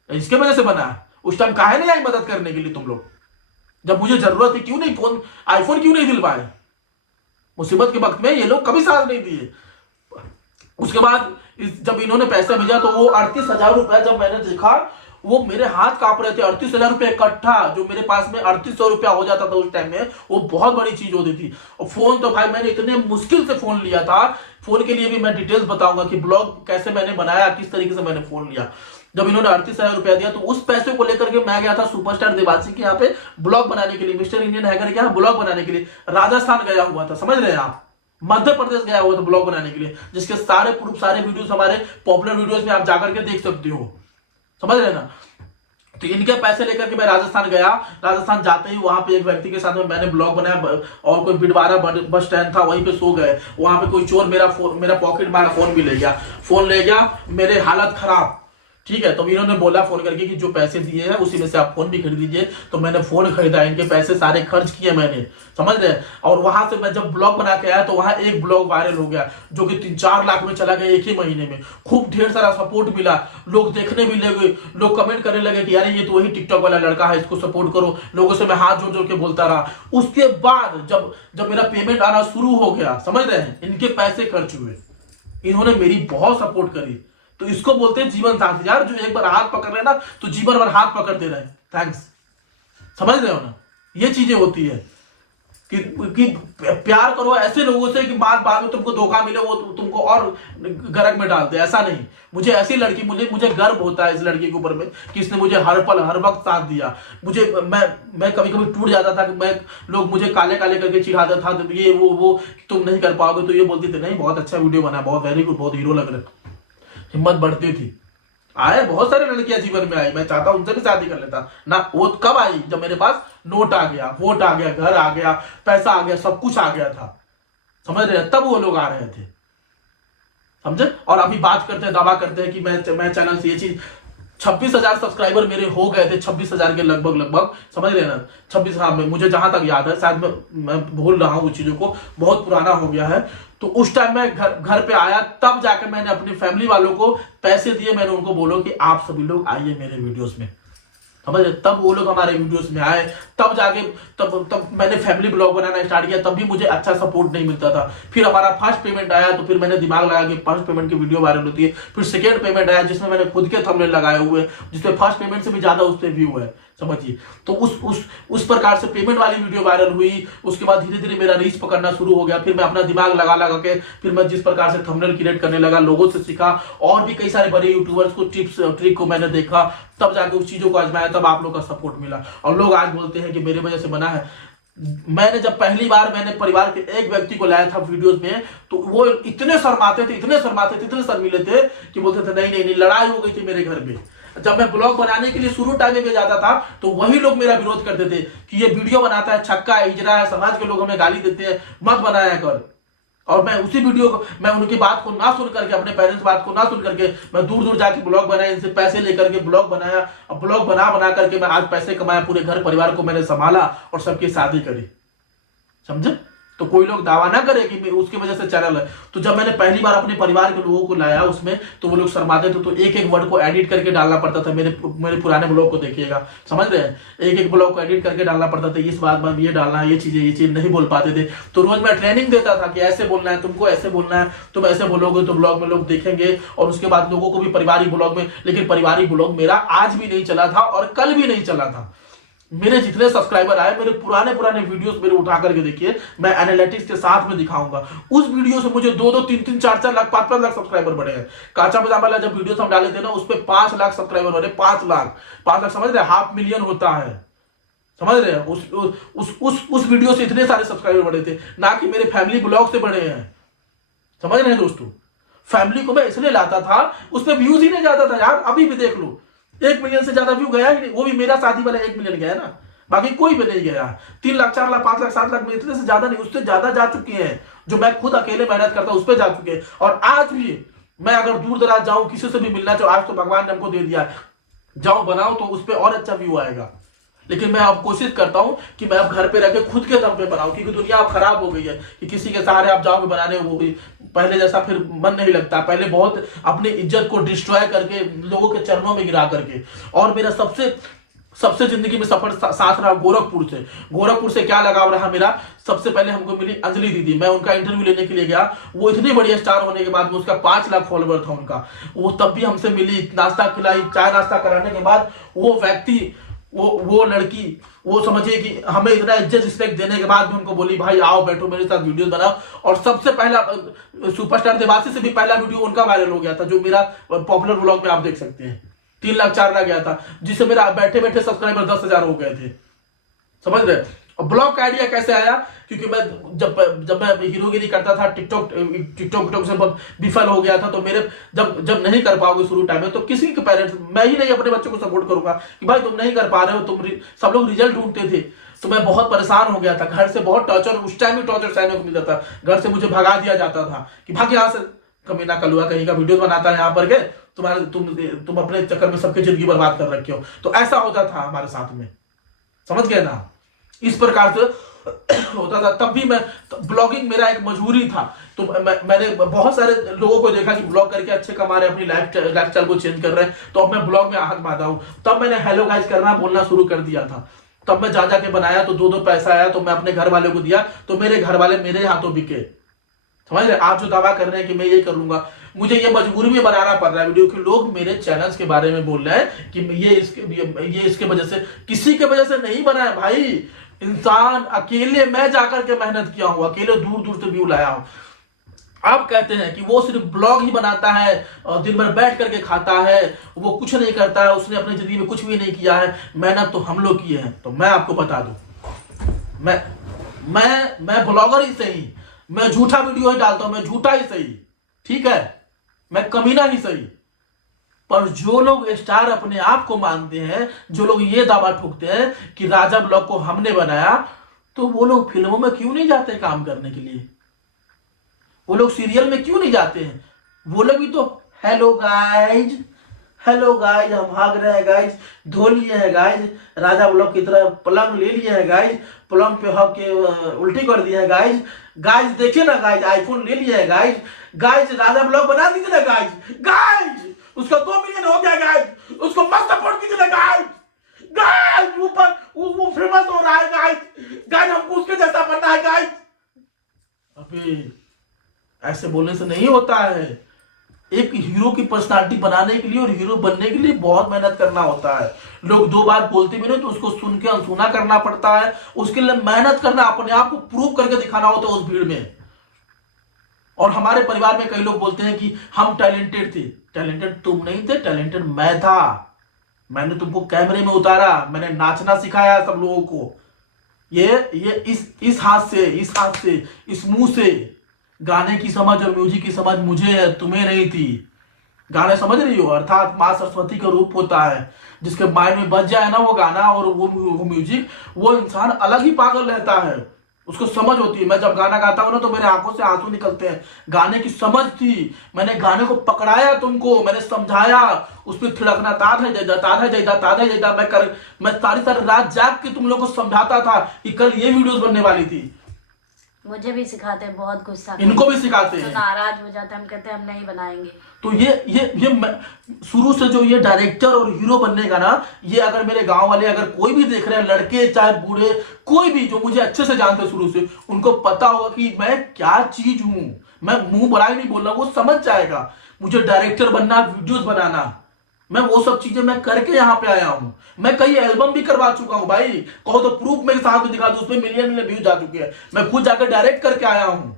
इसके वजह से बना है। उस टाइम काहे नहीं आई मदद करने के लिए तुम लोग? जब मुझे जरूरत थी क्यों नहीं आईफोन क्यों नहीं दिलवाए? मुसीबत के वक्त में ये लोग कभी साथ नहीं दिए। उसके बाद जब इन्होंने पैसा भेजा तो वो 38,000 रुपया जब मैंने देखा, वो मेरे हाथ कांप रहे थे। 38,000 रुपया इकट्ठा, जो मेरे पास में 3800 रुपया हो जाता था उस टाइम में, वो बहुत बड़ी चीज होती थी। और फोन तो भाई मैंने इतने मुश्किल से फोन लिया था। फोन के लिए भी मैं डिटेल्स बताऊंगा कि ब्लॉग कैसे मैंने बनाया, किस तरीके से मैंने फोन लिया। जब इन्होंने 38,000 रुपया दिया तो उस पैसे को लेकर के मैं गया था सुपरस्टार देवासी के यहाँ पे ब्लॉग बनाने के लिए, मिस्टर इंडियन हैकर के यहाँ ब्लॉग बनाने के लिए। राजस्थान गया हुआ था, समझ रहे हैं आप, मध्य प्रदेश गया हुआ था ब्लॉग बनाने के लिए, जिसके सारे प्रूफ, सारे वीडियोस हमारे पॉपुलर वीडियोस में आप जाकर के देख सकते हो, समझ रहे ना। तो इनके पैसे लेकर के मैं राजस्थान गया। राजस्थान जाते ही वहां पे एक व्यक्ति के साथ में मैंने ब्लॉग बनाया, और कोई बिडवारा बस स्टैंड था, वहीं पे सो गए। वहां पे कोई चोर मेरा पॉकेट मारा, फोन भी ले गया, मेरे हालत खराब, ठीक है। तो इन्होंने बोला फोन करके कि जो पैसे दिए हैं उसी में से आप फोन भी खरीद लीजिए। तो मैंने फोन खरीदा, इनके पैसे सारे खर्च किए मैंने, समझ रहे हैं। और वहां से मैं जब ब्लॉग बना के आया तो वहां एक ब्लॉग वायरल हो गया, जो कि 3-4 लाख में चला गया एक ही महीने में। खूब ढेर सारा सपोर्ट मिला, लोग देखने भी लगे, लोग कमेंट करने लगे कि यार ये तो वही टिकटॉक वाला लड़का है, इसको सपोर्ट करो। लोगों से मैं हाथ जोड़ जोड़ के बोलता रहा। उसके बाद जब मेरा पेमेंट आना शुरू हो गया, समझ रहे हैं, इनके पैसे खर्च हुए, इन्होंने मेरी बहुत सपोर्ट करी। तो इसको बोलते हैं जीवन साथी यार, जो एक बार हाथ पकड़ रहे ना तो जीवन भर हाथ पकड़ते रहे। थैंक्स, समझ रहे हो ना। ये चीजें होती है कि प्यार करो ऐसे लोगों से कि बाद में तुमको धोखा मिले, वो तुमको और गरक में डालते हैं। ऐसा नहीं, मुझे ऐसी लड़की, मुझे गर्व होता है इस लड़की के ऊपर में कि इसने मुझे हर पल हर वक्त साथ दिया। मैं कभी कभी टूट जाता था कि लोग मुझे काले काले करके चिढ़ाता था, ये वो तुम नहीं कर पाओगे। तो ये बोलती थी नहीं बहुत अच्छा वीडियो बना, बहुत वेरी गुड, बहुत हीरो लग रहे, हिम्मत बढ़ती थी। आए बहुत सारी लड़कियां जीवन में आई, मैं चाहता उनसे भी शादी कर लेता ना। वो कब आई? जब मेरे पास नोट आ गया, वोट आ गया, घर आ गया, पैसा आ गया, सब कुछ आ गया था, समझ रहे हैं। तब वो लोग आ रहे थे, समझे। और अभी बात करते हैं, दावा करते हैं कि मैं चैनल से ये चीज 26,000 सब्सक्राइबर मेरे हो गए थे, 26,000 के लगभग, समझ रहे हैं ना। 26, हाँ, मुझे जहां तक याद है, शायद मैं भूल रहा हूँ उस चीजों को, बहुत पुराना हो गया है। तो उस टाइम मैं घर पे आया, तब जाकर मैंने अपनी फैमिली वालों को पैसे दिए। मैंने उनको बोलो कि आप सभी लोग आइए मेरे वीडियोस में, समझ रहे? तब वो लोग हमारे वीडियोस में आए, तब जाके तब मैंने फैमिली ब्लॉग बनाना स्टार्ट किया, तब भी मुझे अच्छा सपोर्ट नहीं मिलता था। फिर हमारा फर्स्ट पेमेंट आया तो फिर मैंने दिमाग लगा कि फर्स्ट पेमेंट की वीडियो वायरल होती है। फिर सेकेंड पेमेंट आया जिसमें मैंने खुद के थंबनेल लगाए हुए, जिसमें फर्स्ट पेमेंट से भी ज्यादा उस पर व्यू है, समझिए। तो उस प्रकार से पेमेंट वाली वीडियो वायरल हुई। उसके बाद धीरे धीरे मेरा रीच पकड़ना शुरू हो गया। फिर मैं अपना दिमाग लगा के फिर मैं जिस प्रकार से थंबनेल क्रिएट करने लगा, लोगों से सीखा, और भी कई सारे बड़े यूट्यूबर्स को टिप्स ट्रिक को मैंने देखा, तब जाके उस चीजों को आजमाया, तब आप लोग का सपोर्ट मिला। और लोग आज बोलते हैं कि मेरे वजह से बना है। मैंने जब पहली बार मैंने परिवार के एक व्यक्ति को लाया था वीडियोस में, तो वो इतने शर्माते थे, इतने शर्मिले थे कि बोलते थे नहीं, लड़ाई हो गई थी मेरे घर में। जब मैं ब्लॉग बनाने के लिए शुरू टाइम में जाता था तो वही लोग मेरा विरोध करते थे कि ये वीडियो बनाता है, छक्का है, हिजरा है, समाज के लोग हमें गाली देते हैं, मत बनाया कर। और मैं उसी वीडियो को, मैं उनकी बात को ना सुन करके, अपने पेरेंट्स बात को ना सुन करके मैं दूर जाके ब्लॉग बनाया, इनसे पैसे लेकर के ब्लॉग बनाया, और ब्लॉग बना करके मैं आज पैसे कमाया, पूरे घर परिवार को मैंने संभाला और सबकी शादी करी, समझे? तो कोई लोग दावा ना करे कि उसकी वजह से चैनल है। तो जब मैंने पहली बार अपने परिवार के लोगों को लाया उसमें, तो वो लोग शर्माते थे, तो एक वर्ड को एडिट करके डालना पड़ता था। मेरे पुराने ब्लॉग को देखिएगा, समझ रहे हैं? एक ब्लॉग को एडिट करके डालना पड़ता था, इस बात में ये डालना है, ये चीज नहीं बोल पाते थे। तो रोज मैं ट्रेनिंग देता था कि ऐसे बोलना है, तुमको ऐसे बोलना है, तुम ऐसे बोलोगे तो ब्लॉग में लोग देखेंगे। और उसके बाद लोगों को भी पारिवारिक ब्लॉग में, लेकिन पारिवारिक ब्लॉग मेरा आज भी नहीं चला था और कल भी नहीं चला था। मेरे जितने सब्सक्राइबर आए, मेरे पुराने वीडियोस मेरे उठा करके देखिए, मैं एनालिटिक्स के साथ में दिखाऊंगा। उस वीडियो से मुझे 2 3 4 लाख 5 लाख सब्सक्राइबर बढ़े हैं। काचा बादाम वाला जब वीडियोस हम डाले थे ना, उस पे 5 लाख सब्सक्राइबर बढ़े, 5 लाख समझ रहे? 500,000 होता है, समझ रहे हैं? उस वीडियो से इतने सारे सब्सक्राइबर बढ़े थे, ना कि मेरे फैमिली ब्लॉग से बढ़े हैं, समझ रहे हैं दोस्तों? फैमिली को मैं इसलिए लाता था, उसमें व्यूज ही नहीं जाता था यार। अभी भी देख लो, 1 मिलियन से ज्यादा व्यू गया ही नहीं। वो भी मेरा शादी वाला 1 मिलियन गया ना, बाकी कोई भी नहीं गया। 3 लाख 4 लाख 5 लाख 7 लाख में इतने से ज्यादा नहीं, उससे ज्यादा जा चुके हैं जो मैं खुद अकेले मेहनत करता हूं, उस पर जा चुके हैं। और आज भी मैं अगर दूर दराज जाऊं, किसी से भी मिलना चाहूं, आज तो भगवान ने हमको दे दिया, जाऊं बनाऊं तो उस पर और अच्छा व्यू आएगा। लेकिन मैं अब कोशिश करता हूं कि मैं अब घर पे रह के खुद के दम पे बनाऊं, क्योंकि दुनिया अब खराब हो गई है कि किसी के सहारे आप जाओगे बनाने, वो भी पहले जैसा फिर मन नहीं लगता। पहले बहुत अपनी इज्जत को डिस्ट्रॉय करके, लोगों के चरणों में गिरा करके। और मेरा सबसे जिंदगी में सफर साथ रहा गोरखपुर से क्या लगाव रहा मेरा? सबसे पहले हमको मिली अंजलि दीदी। मैं उनका इंटरव्यू लेने के लिए गया, वो इतनी बड़ी स्टार होने के बाद में, उसका 5 लाख फॉलोवर था उनका, वो तब भी हमसे मिली, नाश्ता खिलाई, चाय नाश्ता कराने के बाद वो व्यक्ति, वो लड़की, वो समझिए कि हमें इतना इज्जत रिस्पेक्ट देने के बाद भी उनको बोली भाई आओ बैठो मेरे साथ वीडियो बनाओ। और सबसे पहला सुपरस्टार देवासी से भी पहला वीडियो उनका वायरल हो गया था, जो मेरा पॉपुलर व्लॉग में आप देख सकते हैं। 3 लाख 4 लाख गया था, जिससे मेरा बैठे बैठे सब्सक्राइबर 10,000 हो गए थे, समझ रहे? और ब्लॉग का आइडिया कैसे आया? क्योंकि मैं जब मैं हीरोगिरी करता था, टिकटॉक से विफल हो गया था, तो मेरे जब नहीं कर पाओगे शुरू टाइम में, तो किसी के पेरेंट्स, मैं ही नहीं अपने बच्चों को सपोर्ट करूंगा कि भाई तुम नहीं कर पा रहे हो, सब लोग रिजल्ट ढूंढते थे। तो मैं बहुत परेशान हो गया था, घर से बहुत टॉर्चर, उस टाइम भी टॉर्चर सहने को मिलता था। घर से मुझे भगा दिया जाता था कि भाग यहाँ से, कमीना कलुआ कहीं का वीडियो बनाता है यहाँ पर के, तुम अपने चक्कर में सबकी जिंदगी बर्बाद कर रखे हो। तो ऐसा होता था हमारे साथ में, समझ गए ना? इस प्रकार से होता था। तब भी मैं, ब्लॉगिंग मेरा एक मजबूरी था। तो मैंने बहुत सारे लोगों को देखा कि ब्लॉग करके अच्छे कमा रहे हैं, अपनी लाइफ स्टाइल को चेंज कर रहे हैं, तो अब मैं ब्लॉग में हाथ मारता हूं। तब मैंने हेलो गाइस करना बोलना शुरू कर दिया था। तब मैं जा के बनाया तो 2 पैसा आया, तो मैं अपने घर वाले को दिया, तो मेरे घर वाले मेरे हाथों बिके, समझ रहे? आप जो दावा कर रहे हैं कि मैं ये कर लूंगा, मुझे ये मजबूरी में बनाना पड़ रहा है वीडियो, कि लोग मेरे चैनल्स के बारे में बोल रहे हैं कि ये इसके वजह से, किसी के वजह से नहीं बना है भाई। इंसान अकेले, मैं जाकर के मेहनत किया हूं, अकेले दूर से व्यू लाया हूं। आप कहते हैं कि वो सिर्फ ब्लॉग ही बनाता है और दिन भर बैठ करके खाता है, वो कुछ नहीं करता है, उसने अपनी जिंदगी में कुछ भी नहीं किया है। मेहनत तो हम लोग किए हैं। तो मैं आपको बता दूं, मैं ब्लॉगर ही सही, मैं झूठा वीडियो ही डालता हूं, मैं झूठा ही सही, ठीक है, मैं कमीना ही सही। पर जो लोग स्टार अपने आप को मानते हैं, जो लोग ये दावा ठोकते हैं कि राजा ब्लॉग को हमने बनाया, तो वो लोग फिल्मों में क्यों नहीं जाते काम करने के लिए? वो लोग सीरियल में क्यों नहीं जाते हैं? वो लोग भी तो हेलो गाइज, हम भाग रहे हैं गाइज, धो लिए हैं गाइज, राजा ब्लॉग की तरह पलंग ले लिए हैं गाइज, पलंग पे हक के उल्टी कर दिए हैं गाइज देखिए ना गाइज, आईफोन ले लिया है गाइज, राजा ब्लॉग बना दीजिए ना गाइज, उसका 2 मिलियन हो गया गाइज, उसको मस्त सपोर्ट कीजिए ना गाइज। फेमस हो रहा है गाइस, गाइस हमको उसके जैसा बनना है गाइस। अबे ऐसे बोलने से नहीं होता है। एक हीरो की पर्सनालिटी बनाने के लिए और हीरो बनने के लिए बहुत मेहनत करना होता है। लोग दो बात बोलते भी नहीं तो उसको सुन के अनसुना करना पड़ता है, उसके लिए मेहनत करना, अपने आप को प्रूव करके दिखाना होता है उस भीड़ में। और हमारे परिवार में कई लोग बोलते हैं कि हम टैलेंटेड थे। टैलेंटेड तुम नहीं थे, टैलेंटेड मैं था। मैंने तुमको कैमरे में उतारा, मैंने नाचना सिखाया सब लोगों को। ये इस हाथ से, इस हाथ से, इस मुंह से। गाने की समझ और म्यूजिक की समझ मुझे है, तुम्हें नहीं थी। गाने समझ रही हो, अर्थात माँ सरस्वती का रूप होता है। जिसके माइंड में बज जाए ना वो गाना और वो म्यूजिक, वो इंसान अलग ही पागल रहता है। उसको समझ होती है। मैं जब गाना गाता हूं ना तो मेरे आंखों से आंसू निकलते हैं। गाने की समझ थी, मैंने गाने को पकड़ाया, तुमको मैंने समझाया, उस पर थिड़कना ताधा जैदा मैं सारी रात जाग के तुम लोग को समझाता था कि कल ये वीडियोस बनने वाली थी। मुझे भी सिखाते हैं, बहुत गुस्सा इनको भी सिखाते तो हैं, नाराज हो जाते हैं, हम कहते हैं हम नहीं बनाएंगे। तो ये शुरू से जो ये डायरेक्टर और हीरो बनने का ना, ये अगर मेरे गांव वाले अगर कोई भी देख रहे हैं, लड़के चाहे बूढ़े, कोई भी जो मुझे अच्छे से जानते हैं शुरू से, उनको पता होगा कि मैं क्या चीज हूं। मैं मुंह बड़ा ही नहीं बोल रहा, वो समझ जाएगा। मुझे डायरेक्टर बनना, वीडियोस बनाना, मैं वो सब चीजें मैं करके यहाँ पे आया हूँ। मैं कई एल्बम भी करवा चुका हूँ भाई, कहो तो प्रूफ मेरे साथ में दिखा दो, उसमें मिलियन व्यूज जा चुके हैं। मैं खुद जाकर डायरेक्ट करके आया हूँ,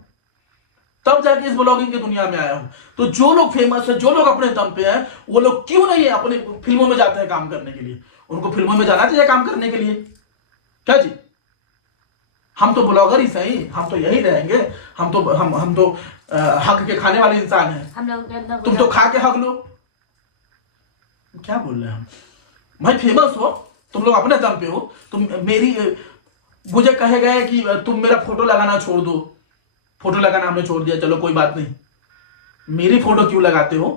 तब जाके इस ब्लॉगिंग की दुनिया में आया हूँ। तो जो लोग फेमस है, जो लोग अपने दम पे हैं, वो लोग क्यों नहीं है अपने फिल्मों में जाते हैं काम करने के लिए? उनको फिल्मों में जाना चाहिए काम करने के लिए। क्या जी, हम तो ब्लॉगर ही सही, हम तो यही रहेंगे। हम तो हक के खाने वाले इंसान हैं। हम लोगों के अंदर तुम तो खा के हक लो। क्या बोल रहे हैं हम? भाई फेमस हो, तुम लोग अपने दम पे हो। तुम मुझे कहे गए कि तुम मेरा फोटो लगाना छोड़ दो। फोटो लगाना हमने छोड़ दिया, चलो कोई बात नहीं। मेरी फोटो क्यों लगाते हो?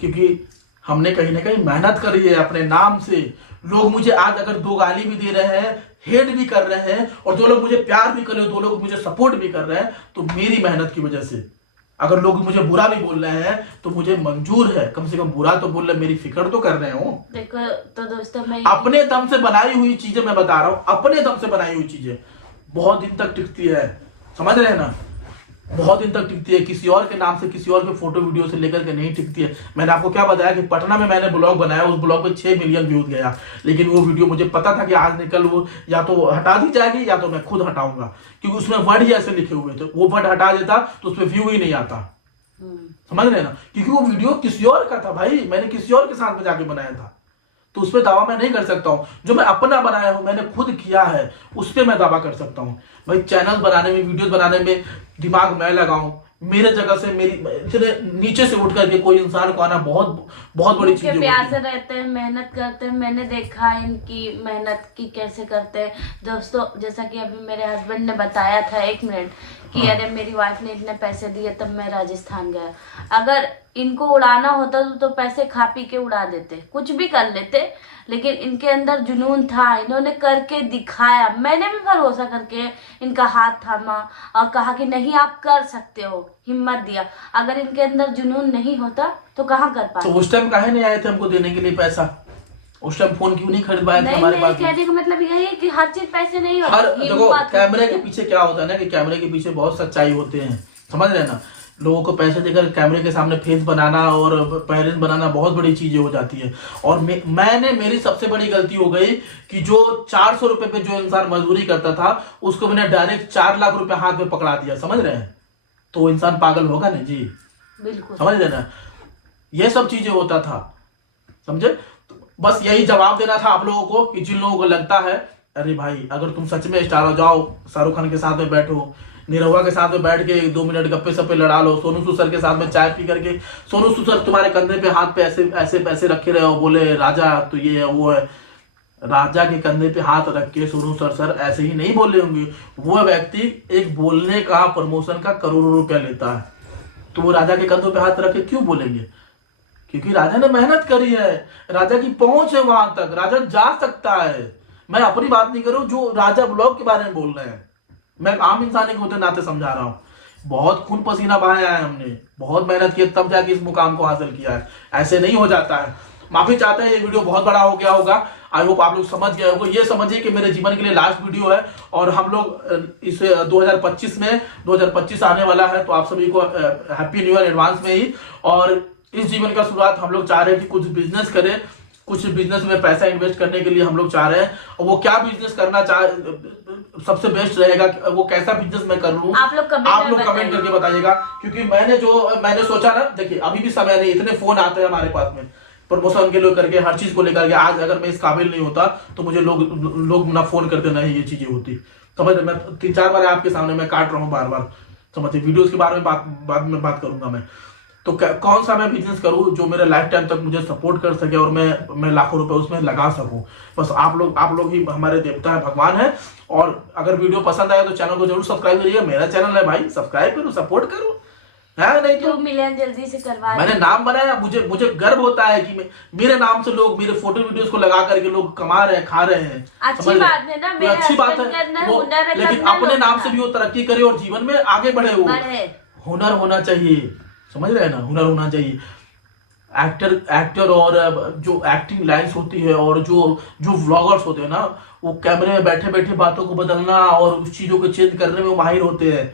क्योंकि हमने कहीं ना कहीं मेहनत करी है अपने नाम से। लोग मुझे आज अगर दो गाली भी दे रहे हैं, हेट भी कर रहे हैं, और दो लोग मुझे प्यार भी कर रहे हैं, दो लोग मुझे सपोर्ट भी कर रहे हैं, तो मेरी मेहनत की वजह से। अगर लोग मुझे बुरा भी बोल रहे हैं तो मुझे मंजूर है, कम से कम बुरा तो बोल रहे, मेरी फिक्र तो कर रहे हो। देखो तो दोस्तों, मैं अपने दम से बनाई हुई चीजें मैं बता रहा हूं, अपने दम से बनाई हुई चीजें बहुत दिन तक टिकती है। समझ रहे हैं ना? बहुत दिन तक टिकती है। किसी और के नाम से, किसी और के फोटो वीडियो से लेकर के नहीं टिकती है। मैंने आपको क्या बताया कि पटना में मैंने ब्लॉग बनाया, उस ब्लॉग पे 6 मिलियन व्यूज गया, लेकिन वो वीडियो मुझे पता था कि आज निकल वो या तो हटा दी जाएगी या तो मैं खुद हटाऊंगा, क्योंकि उसमें वर्ड ही ऐसे लिखे हुए थे। वो वर्ड हटा देता तो उसमें व्यू ही नहीं आता। समझ रहे हैं ना? क्योंकि वो वीडियो किसी और का था भाई, मैंने किसी और के साथ में जाके बनाया था, तो उस पर दावा मैं नहीं कर सकता हूं। जो मैं अपना बनाया हूं, मैंने खुद किया है, उस पर मैं दावा कर सकता हूं। भाई चैनल बनाने में, वीडियोस बनाने में दिमाग मैं लगाऊं, मेरे जगह से, मेरी नीचे से उठ करके कोई इंसान को आना बहुत बहुत बड़ी चीज है। प्यार से रहते हैं, मेहनत करते हैं। मैंने देखा है इनकी मेहनत की कैसे करते हैं दोस्तों। जैसा कि अभी मेरे हस्बैंड ने बताया था 1 मिनट कि अरे मेरी वाइफ ने इतने पैसे दिए तब मैं राजस्थान गया। अगर इनको उड़ाना होता तो पैसे खा पी के उड़ा देते, कुछ भी कर लेते, लेकिन इनके अंदर जुनून था, इन्होंने करके दिखाया। मैंने भी भरोसा करके इनका हाथ थामा और कहा कि नहीं आप कर सकते हो, हिम्मत दिया। अगर इनके अंदर जुनून नहीं होता तो कहाँ कर पाते? तो उस टाइम काहे नहीं आए थे हमको देने के लिए पैसा? उस टाइम फोन क्यों नहीं खरीद पाए थे नहीं, हमारे मेरे पास? कहने का मतलब यही है कि हर चीज पैसे नहीं होती। हर देखो, कैमरे के पीछे क्या होता है ना, कि कैमरे के पीछे बहुत सच्चाई होते हैं। समझ रहे हैं ना? लोगों को पैसे देकर कैमरे के सामने फेस बनाना और पेरेंट्स बनाना बहुत बड़ी चीजें हो जाती है। और मेरी सबसे बड़ी गलती हो गई कि जो 400 रुपए पे जो इंसान मजदूरी करता था, उसको मैंने डायरेक्ट 4 लाख रुपए हाथ में पकड़ा दिया। समझ रहे हैं? तो वो इंसान पागल होगा ना जी। बिल्कुल समझ रहे ना? ये सब चीजें होता था, समझे? तो बस यही जवाब देना था आप लोगों को कि जिन लोगों को लगता है अरे भाई अगर तुम सच में स्टार हो, जाओ शाहरुख खान के साथ में बैठो, निरहुआ के साथ में बैठ के 2 मिनट गप्पे सप्पे लड़ा लो, सोनू सूद सर के साथ में चाय पी करके, सोनू सूद सर तुम्हारे कंधे पे हाथ पे ऐसे पैसे रखे रहे हो, बोले राजा तो ये है वो है। राजा के कंधे पे हाथ रख के सोनू सर ऐसे ही नहीं बोले होंगे। वो व्यक्ति एक बोलने का, प्रमोशन का करोड़ों रुपया लेता है, तो वो राजा के कंधों पे हाथ रख के क्यों बोलेंगे? क्योंकि राजा ने मेहनत करी है, राजा की पहुंच है वहां तक, राजा जा सकता है। मैं अपनी बात नहीं कर रहा हूं, जो राजा ब्लॉग के बारे में बोल रहे हैं, मैं आम इंसान के होते नाते समझा रहा हूं। बहुत खून पसीना बहाया है हमने, बहुत मेहनत की तब जाके इस मुकाम को हासिल किया है। ऐसे नहीं हो जाता है। माफी चाहते हैं, ये वीडियो बहुत बड़ा हो गया होगा। आई होप आप लोग समझ गए होंगे। ये समझिए कि मेरे जीवन के लिए लास्ट वीडियो है और हम लोग इस 2025 आने वाला है, तो आप सभी को हैप्पी न्यू ईयर एडवांस में ही। और इस जीवन का शुरुआत हम लोग चाह रहे हैं कि कुछ बिजनेस करें, कुछ बिजनेस में पैसा इन्वेस्ट करने के लिए हम लोग चाह रहे हैं। और वो क्या बिजनेस करना सबसे बेस्ट रहेगा, वो कैसा बिजनेस मैं कर लूं, आप लोग कमेंट करके बताइएगा। क्योंकि मैंने सोचा ना, देखिए अभी भी समय नहीं, इतने फोन आते हैं हमारे पास में प्रमोशन के लेकर के, हर चीज को लेकर के। आज अगर मैं इस काबिल नहीं होता तो मुझे लोग ना फोन करते, ना ही ये चीजें होती। समझ रहे, मैं 3-4 बार आपके सामने मैं काट रहा हूँ बार, समझिए। वीडियोस के बारे में बाद में बात करूंगा मैं। तो कौन सा मैं बिजनेस करूं जो मेरे लाइफ टाइम तक मुझे सपोर्ट कर सके और मैं लाखों रुपए उसमें लगा सकूं। बस आप लोग ही हमारे देवता है, भगवान है। और अगर वीडियो पसंद आया तो चैनल को जरूर सब्सक्राइब करिए। मेरा चैनल है भाई, सब्सक्राइब करो, सपोर्ट करो, है नहीं? 2 मिलियन जल्दी से करवा। मैंने नाम बनाया, मुझे गर्व होता है कि मेरे नाम से लोग मेरे फोटो वीडियोस को लगा करके लोग कमा रहे हैं, खा रहे हैं। अच्छी बात है ना, तो अच्छी बात है लेकिन अपने नाम से भी वो तरक्की करे और जीवन में आगे बढ़े। वो हुनर होना चाहिए, समझ रहे हैं ना, हुनर होना चाहिए। एक्टर और जो एक्टिंग लाइन्स होती है और जो व्लॉगर्स होते हैं ना, वो कैमरे में बैठे बैठे बातों को बदलना और उस चीजों को चेंज करने में वो माहिर होते हैं,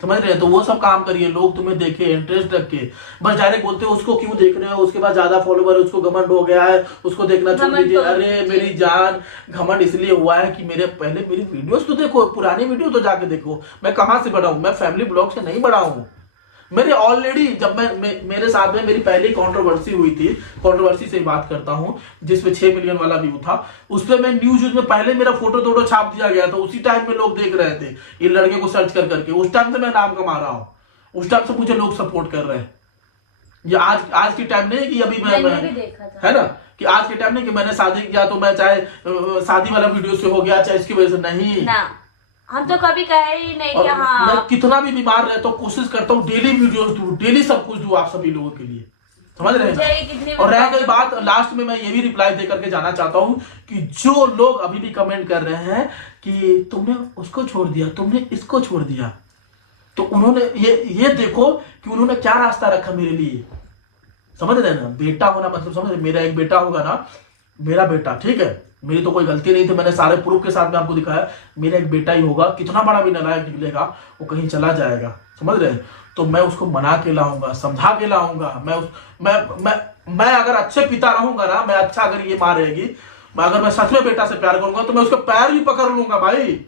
समझ रहे हैं? तो वो सब काम करिए, लोग तुम्हें देखे, इंटरेस्ट रख के। बस डायरेक्ट बोलते हो उसको क्यों देख रहे हो, उसके पास ज्यादा फॉलोवर है, उसको घमंड हो गया है, उसको देखना छोड़ दीजिए। अरे मेरी जान, घमंड इसलिए हुआ है कि मेरी वीडियोस तो देखो, पुरानी वीडियो तो जाके देखो। मैं कहाँ से बड़ा हूँ, मैं फैमिली ब्लॉग से नहीं बड़ा हूँ। मेरे ऑलरेडी जब मेरे साथ में मेरी पहली कंट्रोवर्सी हुई थी, कंट्रोवर्सी से बात करता हूं, जिसमें 6 मिलियन वाला व्यू था, उस पर मैं न्यूज में पहले मेरा फोटो छाप दिया गया था। उसी टाइम में लोग देख रहे थे ये लड़के को सर्च कर करके। उस टाइम से मैं नाम कमा रहा हूँ, उस टाइम से मुझे लोग सपोर्ट कर रहे हैं। ये आज की टाइम नहीं कि अभी मैं भी देखा था, है ना, कि आज के टाइम नहीं कि मैंने शादी किया तो मैं चाहे शादी वाला वीडियो से हो गया, चाहे इसकी वजह से नहीं ना। हम तो कभी कहे ही नहीं कि हाँ। मैं कितना भी बीमार रहता हूँ, कोशिश करता हूँ डेली वीडियोस दूं, डेली सब कुछ दूं आप सभी लोगों के लिए, समझ रहे हैं? और रह गई बात, लास्ट में मैं ये भी रिप्लाई दे करके जाना चाहता हूँ कि जो लोग अभी भी कमेंट कर रहे हैं कि तुमने उसको छोड़ दिया, तुमने इसको छोड़ दिया, तो उन्होंने ये देखो कि उन्होंने क्या रास्ता रखा मेरे लिए, समझ रहे हैं ना? बेटा होना मतलब, समझ रहे, मेरा एक बेटा होगा ना, मेरा बेटा, ठीक है, मेरी तो कोई गलती नहीं थी, मैंने सारे प्रूफ के साथ में आपको दिखाया। मेरा एक बेटा ही होगा, कितना बड़ा भी नालायक निकलेगा वो कहीं चला जाएगा, समझ रहे हैं? तो मैं उसको मना के लाऊंगा, समझा के लाऊंगा। मैं अगर अच्छे पिता रहूंगा ना, मैं अच्छा, अगर ये माँ रहेगी, अगर मैं सच में बेटा से प्यार करूंगा तो मैं उसके पैर भी पकड़ लूंगा भाई।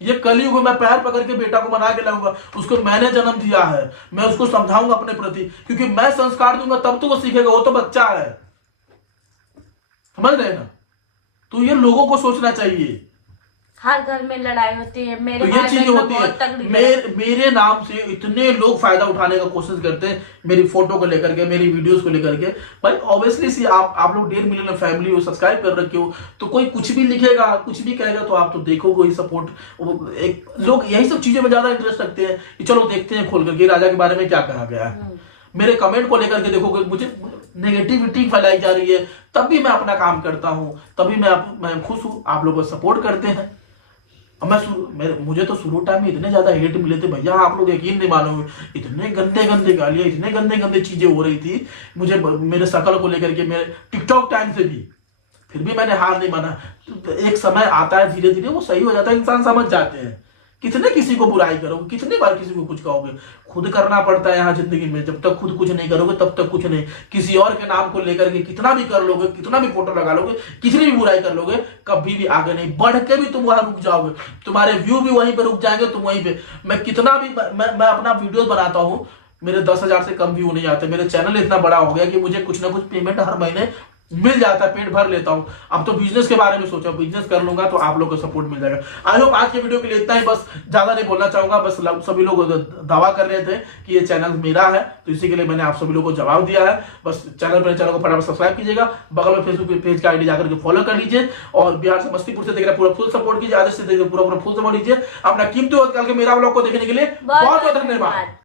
ये कलयुग में मैं पैर पकड़ के बेटा को मना के लाऊंगा। उसको मैंने जन्म दिया है, मैं उसको समझाऊंगा अपने प्रति, क्योंकि मैं संस्कार दूंगा तब तो वो सीखेगा, वो तो बच्चा है, समझ रहे हैं ना? तो ये लोगों को सोचना चाहिए। हर घर में लड़ाई होती है, मेरे तो ये चीजें होती है। मेरे नाम से इतने लोग फायदा उठाने का कोशिश करते हैं, मेरी फोटो को लेकर के, मेरी वीडियोस को लेकर के। भाई ऑब्वियसली सी आप लोग 1.5 मिलियन फैमिली हो, सब्सक्राइब कर रखे हो, तो कोई कुछ भी लिखेगा, कुछ भी कहेगा तो आप तो देखोगे ही सपोर्ट। एक लोग यही सब चीजों में ज्यादा इंटरेस्ट रखते हैं कि चलो देखते हैं खोल करके राजा के बारे में क्या कहा गया है। मेरे कमेंट को लेकर के देखोगे मुझे नेगेटिविटी फैलाई जा रही है, तब भी मैं अपना काम करता हूं, तभी मैं खुश हूं, आप लोग सपोर्ट करते हैं। मुझे तो शुरू टाइम में इतने ज्यादा हेट मिले थे भैया, आप लोग यकीन नहीं मानोगे, इतने गंदे गालियां, इतने गंदे चीजें हो रही थी मुझे, मेरे शकल को लेकर के, मेरे टिकटॉक टाइम से भी। फिर भी मैंने हार नहीं माना। एक समय आता है, धीरे धीरे वो सही हो जाता है, इंसान समझ जाते हैं। कितने किसी को बुराई करोगे, कितनी बार किसी को कुछ कहोगे? खुद करना पड़ता है यहाँ जिंदगी में। जब तक खुद कुछ नहीं करोगे तब तक कुछ नहीं। किसी और के नाम को लेकर के कितना भी कर लोगे, कितना भी फोटो लगा लोगे, कितनी भी बुराई कर लोगे, कभी भी आगे नहीं बढ़ के भी तुम वहां रुक जाओगे। तुम्हारे व्यू भी वहीं पे रुक जाएंगे, तुम वहीं पे। मैं कितना भी मैं अपना वीडियो बनाता हूँ, मेरे 10,000 से कम व्यू नहीं आते। मेरे चैनल इतना बड़ा हो गया कि मुझे कुछ ना कुछ पेमेंट हर महीने मिल जाता है, पेट भर लेता हूं। अब तो बिजनेस के बारे में सोचा, बिजनेस कर लूंगा तो आप लोग को सपोर्ट मिल जाएगा। आई होप आज के वीडियो के लिए इतना ही, बस ज्यादा नहीं बोलना चाहूंगा। बस सभी लोग दावा कर रहे थे कि ये चैनल मेरा है, तो इसी के लिए मैंने आप सभी लोगों को जवाब दिया है। बस चैनल को फटाफट सब्सक्राइब कीजिएगा, बगल में फेसबुक पेज का आईडी जाकर के फॉलो कर लीजिए, और बिहार से समस्तीपुर से देख रहे पूरा फुल सपोर्ट कीजिए, आदेश से देख पूरा फुल सपोर्ट लीजिए। अपना कीमती वक्त निकाल के मेरा ब्लॉग को देखने के लिए बहुत बहुत धन्यवाद।